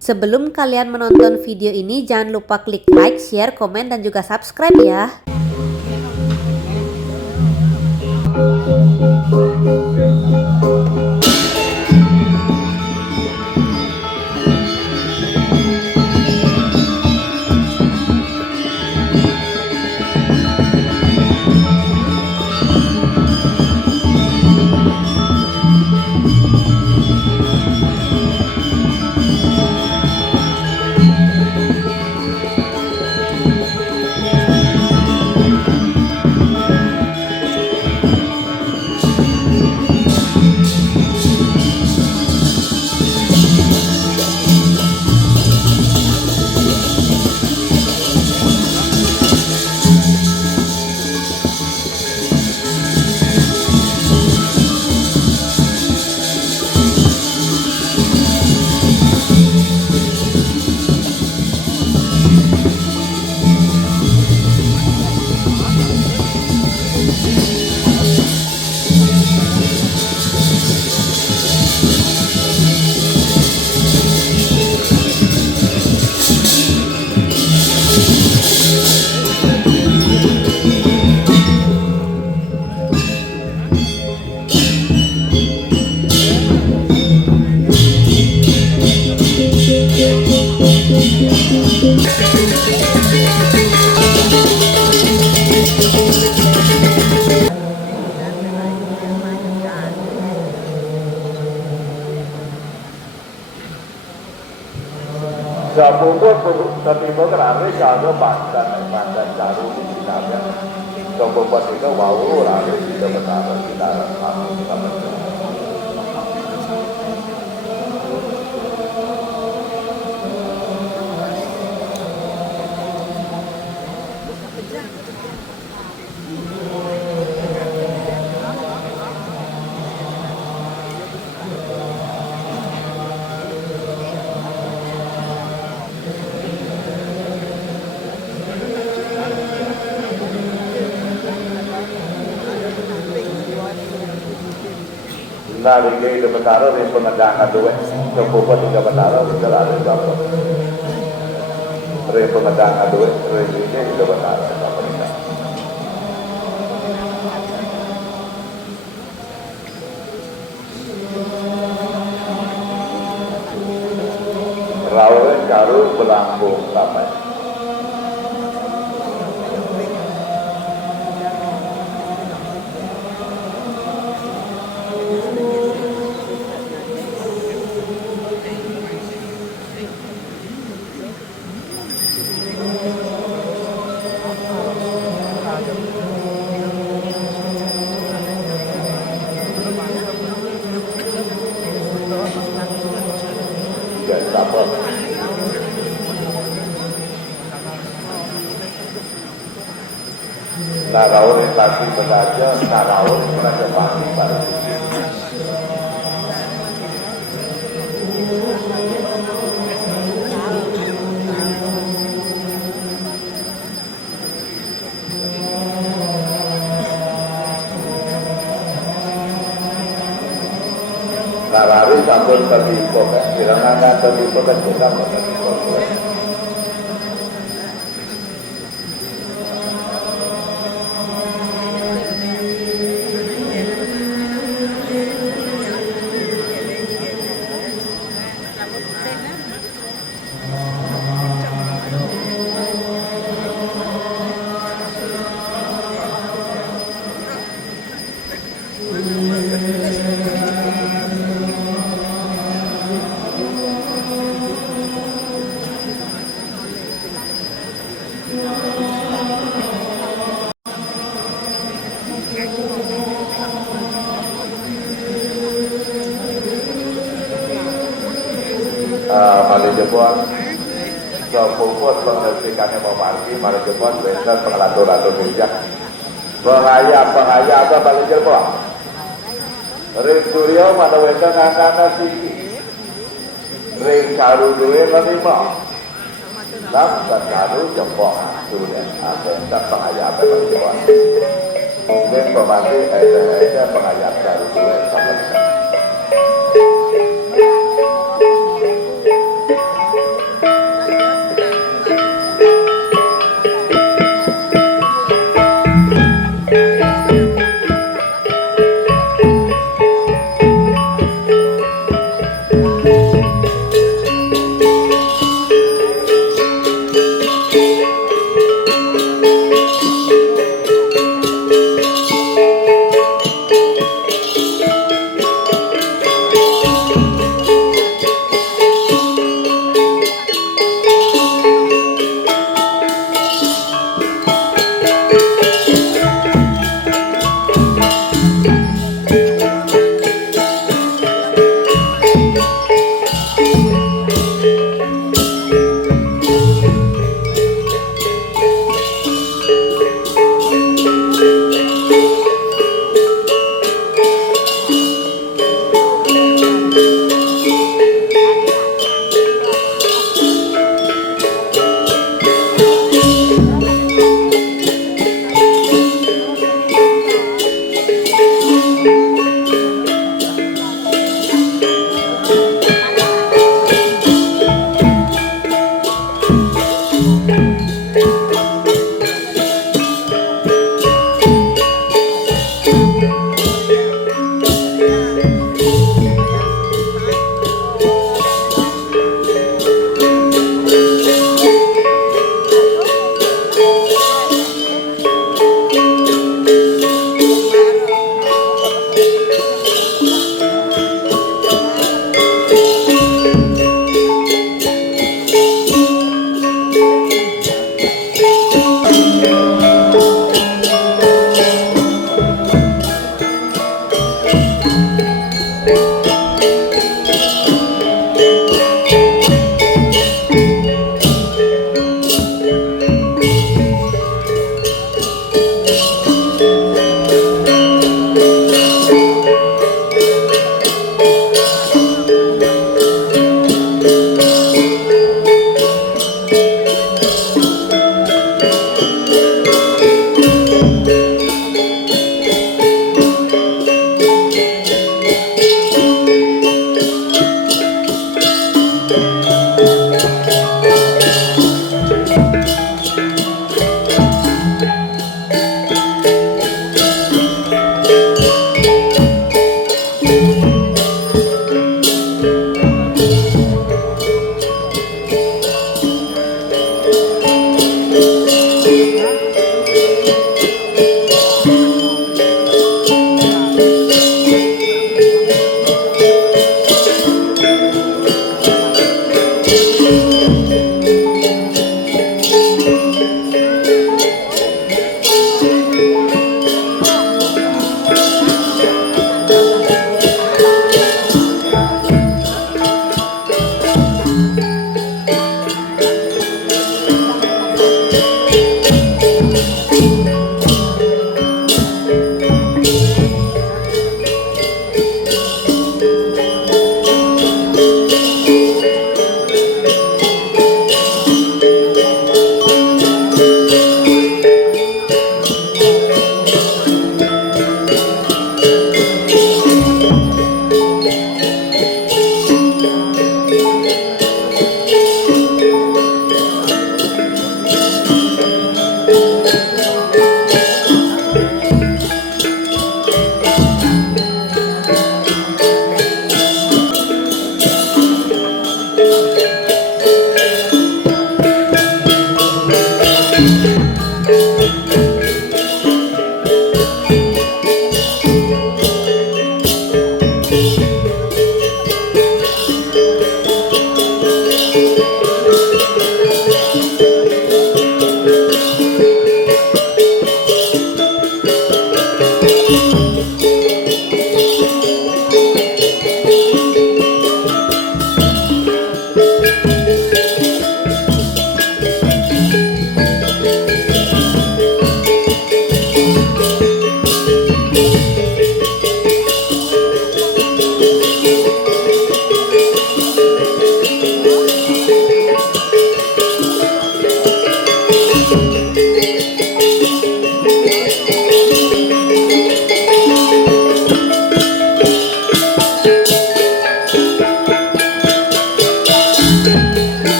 Sebelum kalian menonton video ini, jangan lupa klik like, share, komen, dan juga subscribe ya. Sapungkur tertiba kerana kalau pandan caru di sekitarnya, Sapungkur itu wau lari di sekitar kamu kita betul. Nah, di Betara di pengedangan dua, Sapungkur tiga Betara kita ada jauh. Di pengedangan dua, di tiga Betara apa ini? Rawa caru belangkung sampai. Naraun yang tadi belajar, Naraun belajar pagi pada Narari sampun tertipu kan, kirana tertipu kan kita tertipu. Mari jepun, Sapungkur penghentikannya mau pergi, mari jepun bener pengelatur-atur bijak. Penghaya apa balik jepun? Ring Suryo mana wenda ngangkana siki. Ring caru duwe lima. Lam caru jempol sudah. Ada penghaya apa balik jepun? Mungkin pemati ada penghaya caru duwe sama.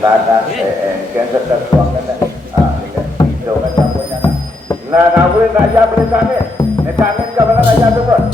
Lana kan sedang tuangkan ah dengan hijau kan campurnya nah kamu nggak ya beli kami kami kapan nggak ya tuh bos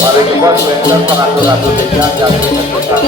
Mari kita sebentar pengatur-atur desa jadi keputusan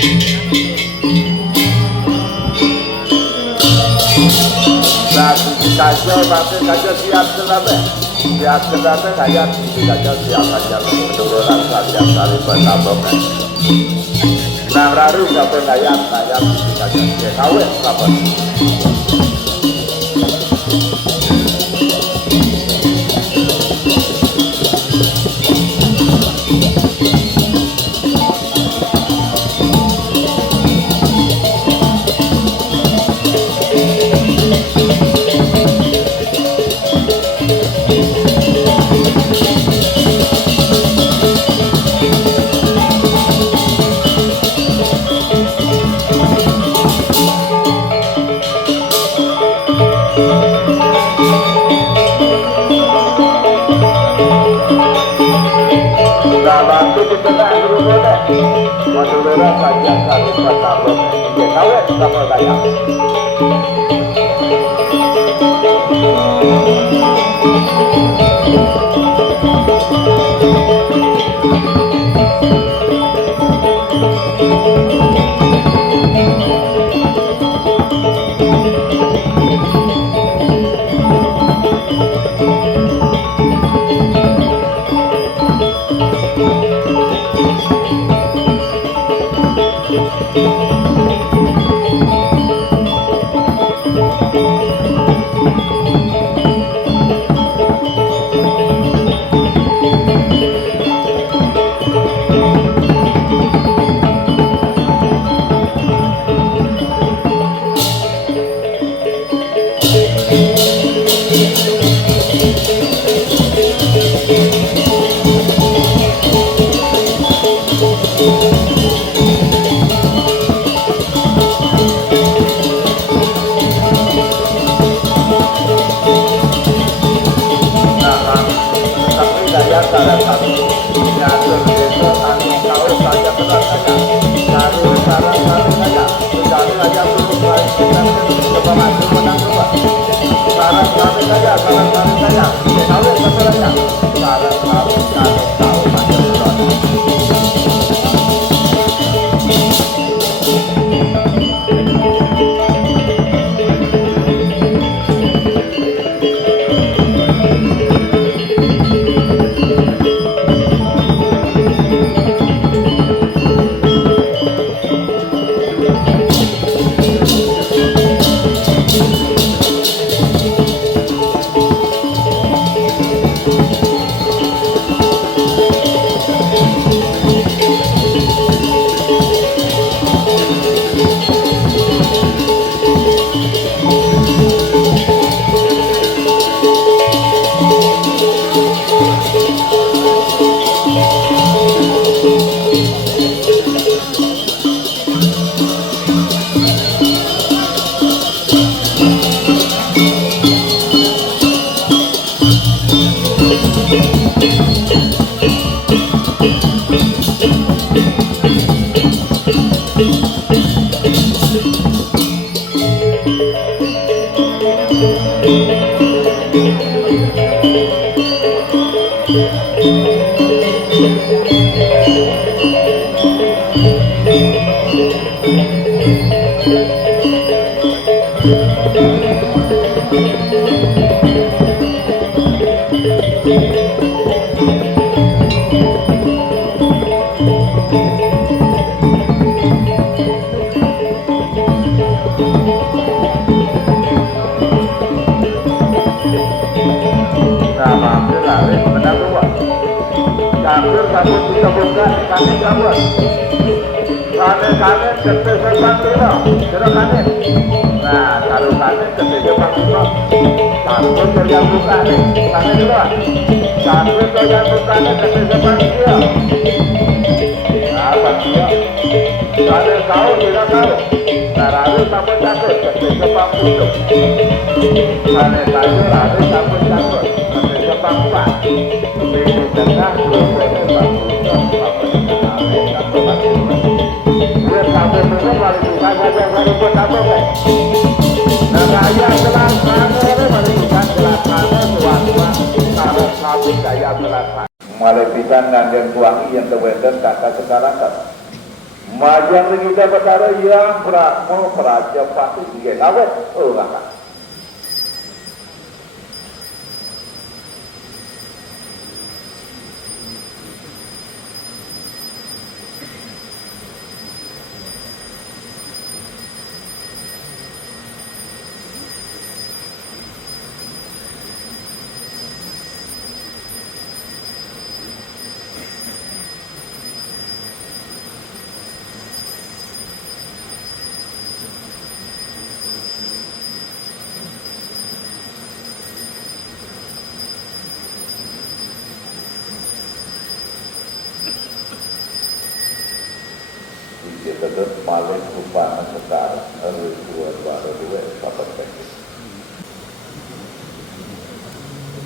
Nah, sisi kajal, mati kajal siap selabe. Siap selabe kajal, sisi kajal siap kajal. Penurunan setiap kali bertabungan. Nah, raru sampai kajal, sisi kajal. Ya, kawin kapan? Madura saja kali pertama dia kawin sama saya. Nah, kalau kalian ketika pakai satu kerja buka nih, kalian dua, satu kerja buka nih ketika pakai apa dia? Kalian tahu tidak tahu? Lalu sampai takut ketika pakai itu, kalian tahu lalu sampai takut ketika pakai di tengah dua orang pakai dia sampai benar kali bukan saja kali buat apa kan? Nah saya jelas mana kali bukan jelas mana suatu cara kami saya jelas. Mulai pisan dan yang kuangi yang terweden kata sekarang kan. Majang ring ida betara yang mau peraja patu dia awet enggak. Kita tetap paling upah sekarang harus dua papat kaki.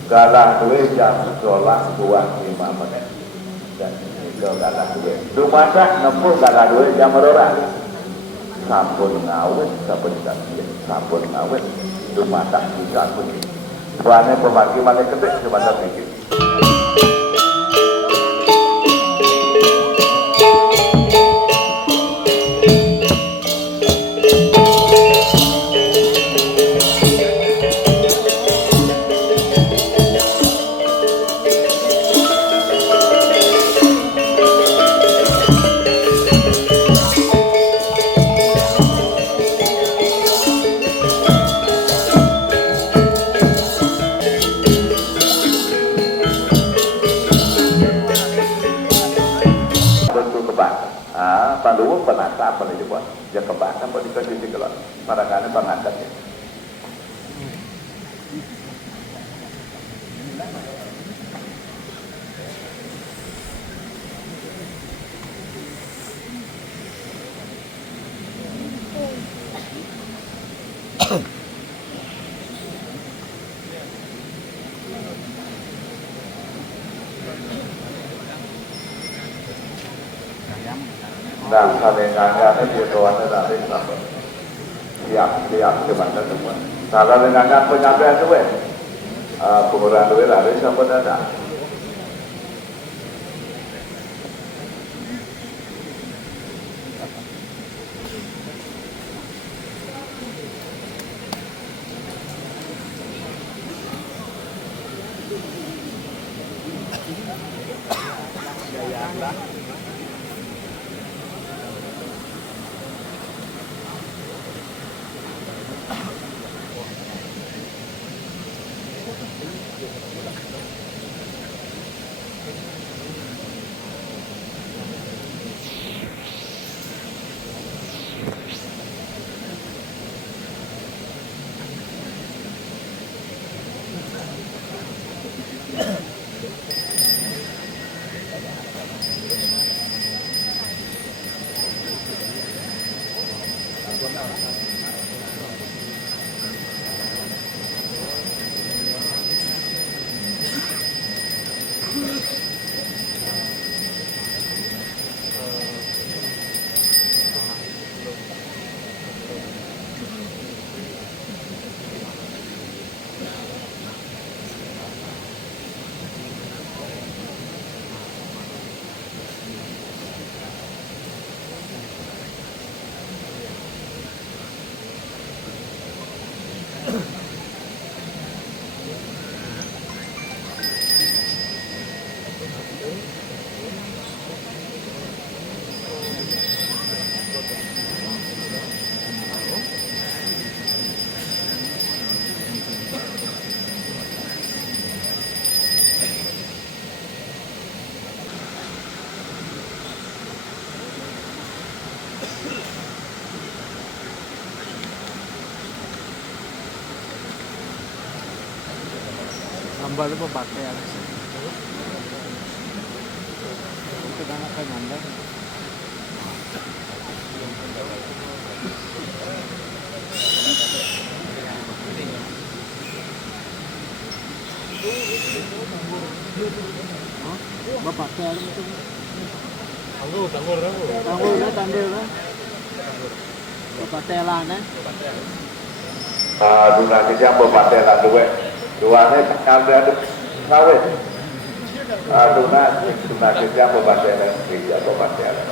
Galah dua jam sholat 25 menit dan ini galah dua. Rumah nempuh galah dua jam orang. Sampun ngawet, sampun gantian, sampun ngawet. Rumah bisa pun. Buahnya pemaki mana ketik sebentar sedikit. Panduwa penata apa nih coba? Ya kebahkan pada dikasih kalau para kalian pengangkatnya. Nah, salengannya dia doanya dari apa? Siap gimana semua. Salah lengannya penyampaian tuh, pengurangan duit dari siapa ada? Nambah lu pakai ya. Itu kan akan nambah. Bapak pakai itu. Tanggul lah. Bapak telan eh. Duna kijang pembatelan duanya ada sawit. Duna kijang pembatelan kijang pembatelan.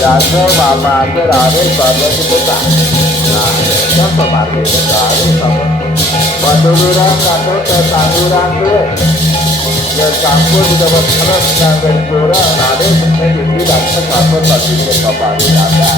Biasa mama berada pada kita. Nah, siapa mati berada sama Madura atau tersanguran tu. Dan campur di dalam terus dan berjura ada sebenarnya tidak tercampur bagi kita pada ada.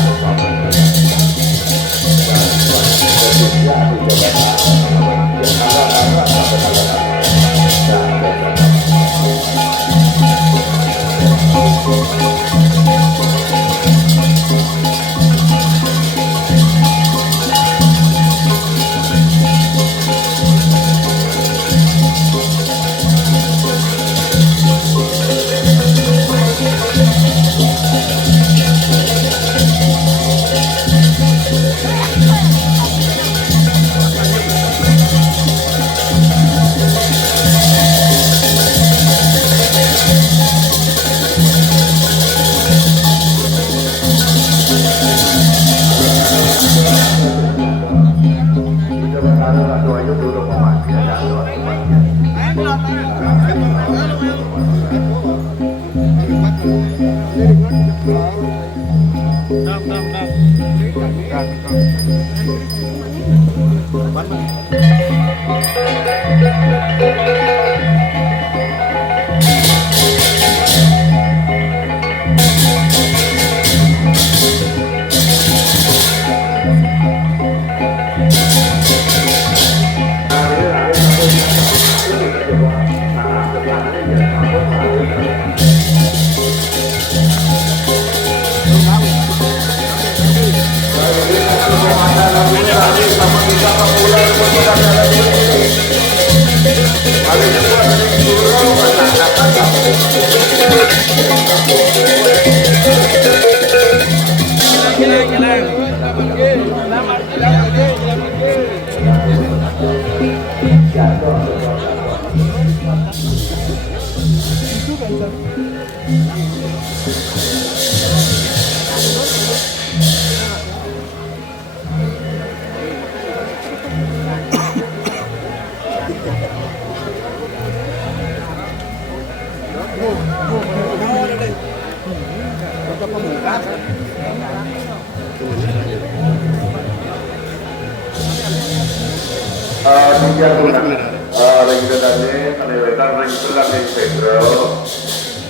Regulasi penelitian regulasi federal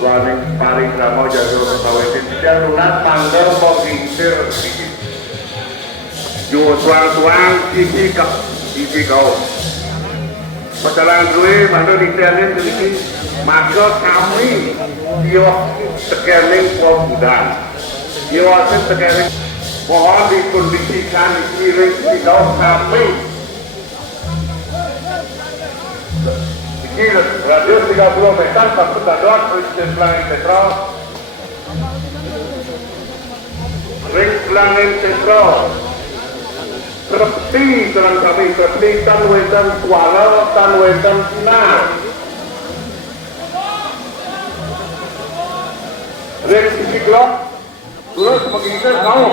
planning paling ramah jadi pegawai tidak lunas tanggal mau gingsir yo tuang isi kau masalah gue mandu detailin sedikit maksud kami yo scaling pemuda yo akan scaling mohon dikondisikan di kau kami radius 30 meter satu tadon Presiden Planning Sentral Ring Planning Sentral Trepti jalan kami Trepti Tanwetan Kuala Tanwetan Cina Ring sisi blok turut menginsir kau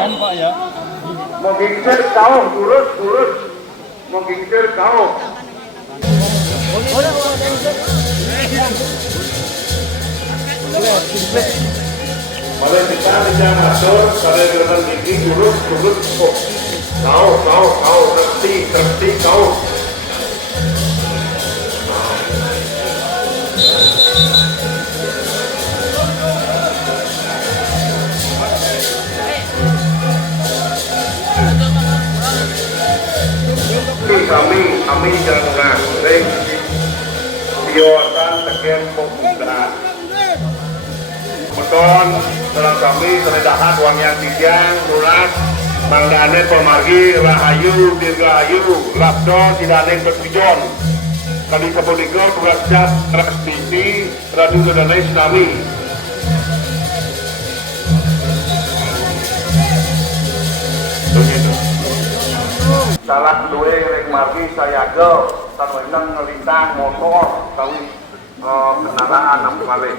menginsir kau turut menginsir kau Oleh kita bisa masuk pada gerbang tinggi turut kau terti kau kami jangan Yosan tekan pembukaan beton dalam kami seredahan uang yang tijang lunas mangdane pemargi rahayu dirgahayu labdo tidak ada yang bertujuan kali kepolisian tugas cat Trans TV Radio Indonesia Tsunami salah dua rek margi saya go tanwenang ngelintang motor tahu kendaraan enam kali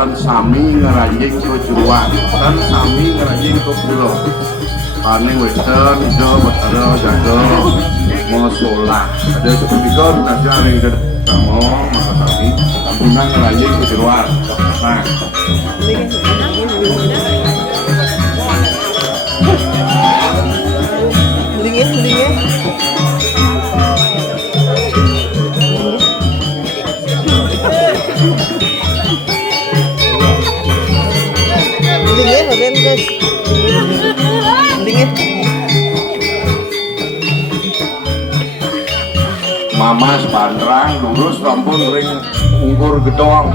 Tan sami ngeranjing ke jeruan, tan sami ngeranjing ke pulau. Paling western, jauh, batara, jatuh, mau sholat. Ada seperti kau nanti ada yang ketemu maka sami, guna ngeranjing ke jeruan. Nah, Mamas Bandrang lurus rampun ring ungkur gedong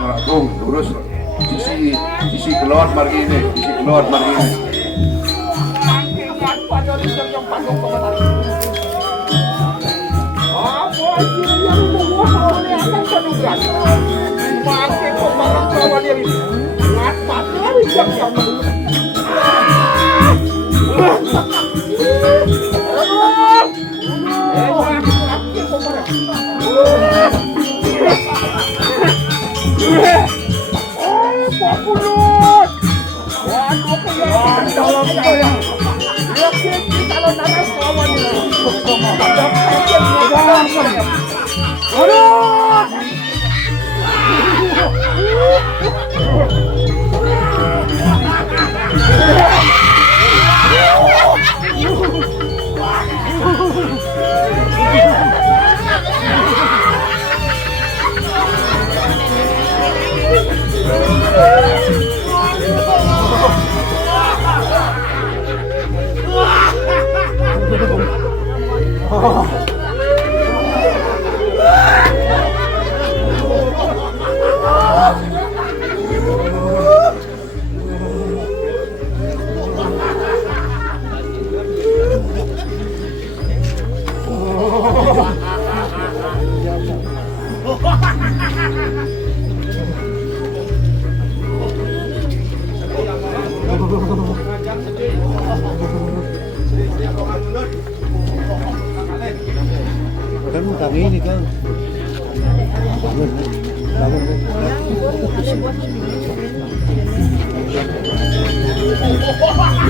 ragung lurus sisi keluar margi ini Kami ini kan Hahaha.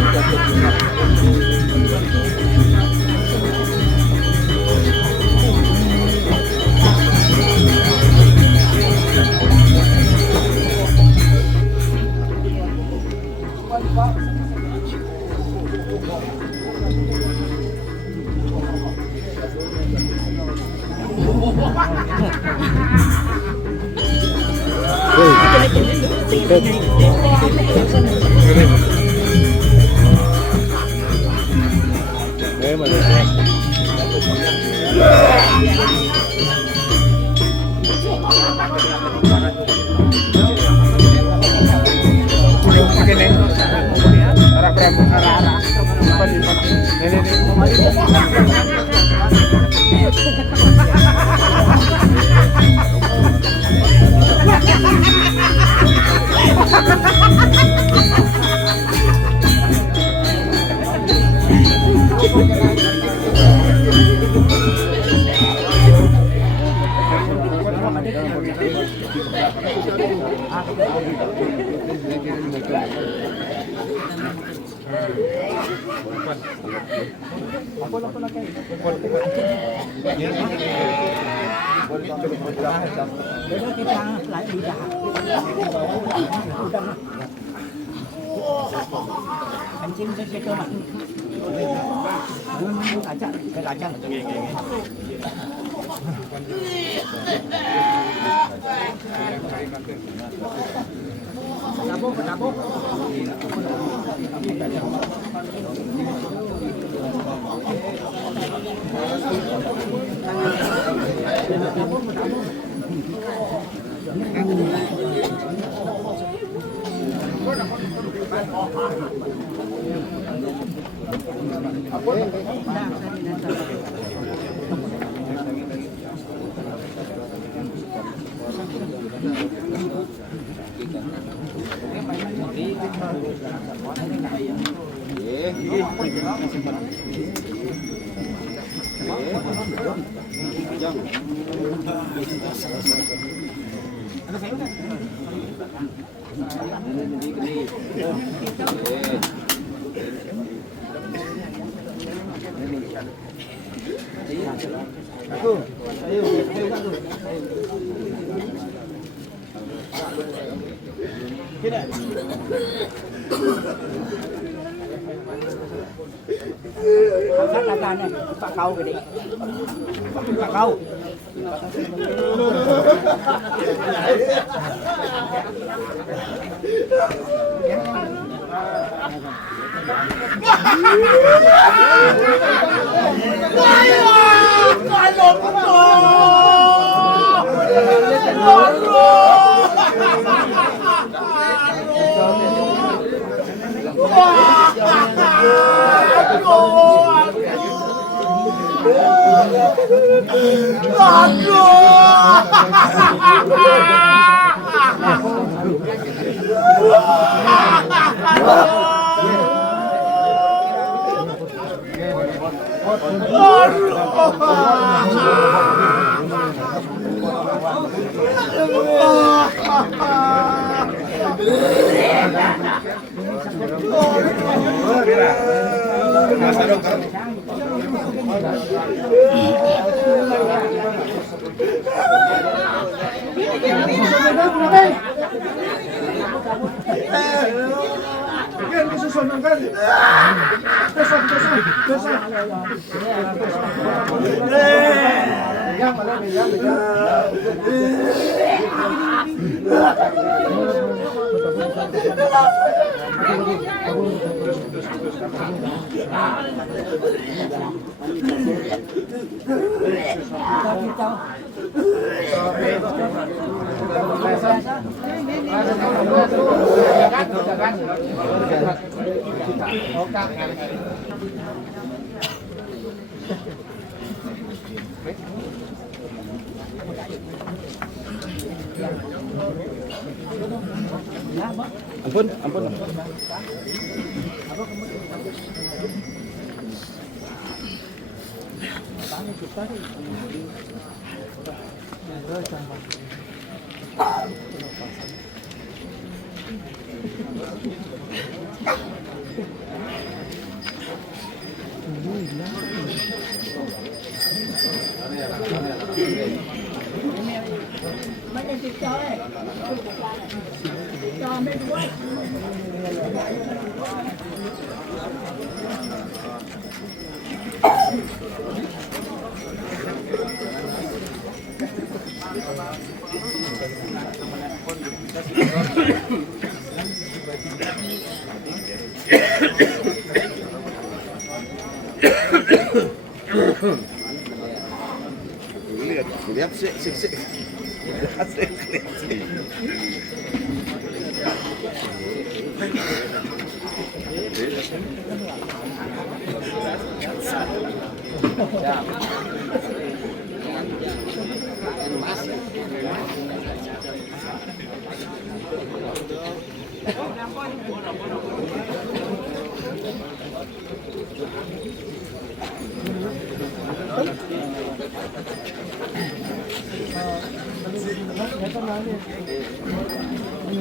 Kencing saya ke mak. Ajak ke lajang. Tabuk. Angkat tangannya, Pak kau gede. Pak kau. Ampun. Lihat sih.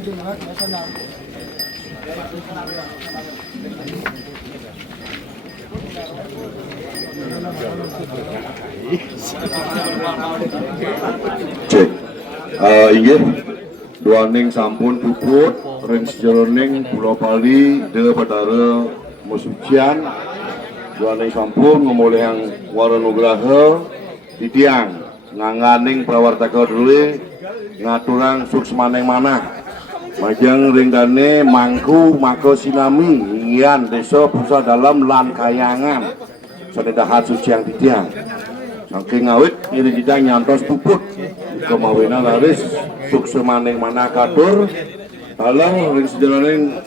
Cek. Inggih duaning sampun puput ring sejeroning Pulau Pali de Batara Musucian duaning sampun ngomoleh yang Waranugraha titiang nganganing prawartaka dulu ngaturang suksmaneng manah majang ringdane mangku mako sinami ingian desa pusat dalam lan kayangan sededahat suci yang titiang saking ngawit ini kita nyantos puput kemawina laris sukses maneng mana katur talang ring sejeroning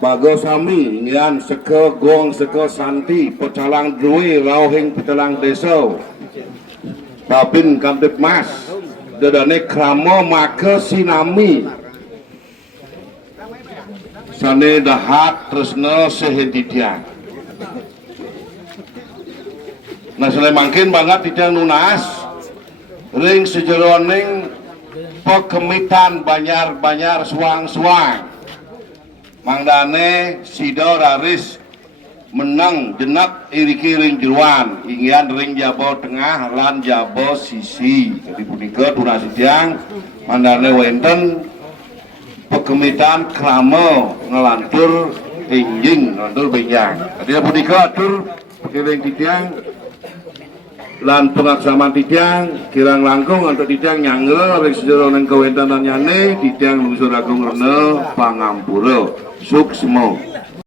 bago sami ingian seke gong seke santi pecalang duwe rauhing pecalang desa babin kamtip mas dedane kramo make sinami sane dahat tresna sehentidian. Nah makin banget tidak nunas ring sejeroning pekemitan banyar suang mangdane sido raris menang jenak iriki ring jeruan ingian ring jabo tengah lan jabo sisi jadi punika durasi tiang mandane wenten pekemitan kramo ngelantur injing ngelantur benyang jadi punika atur ring tiang lan pengaksaman titiang kirang langkung untuk titiang nyangga ring sejeroning kewentanan nyane titiang lusur agung rene pangampura suksmo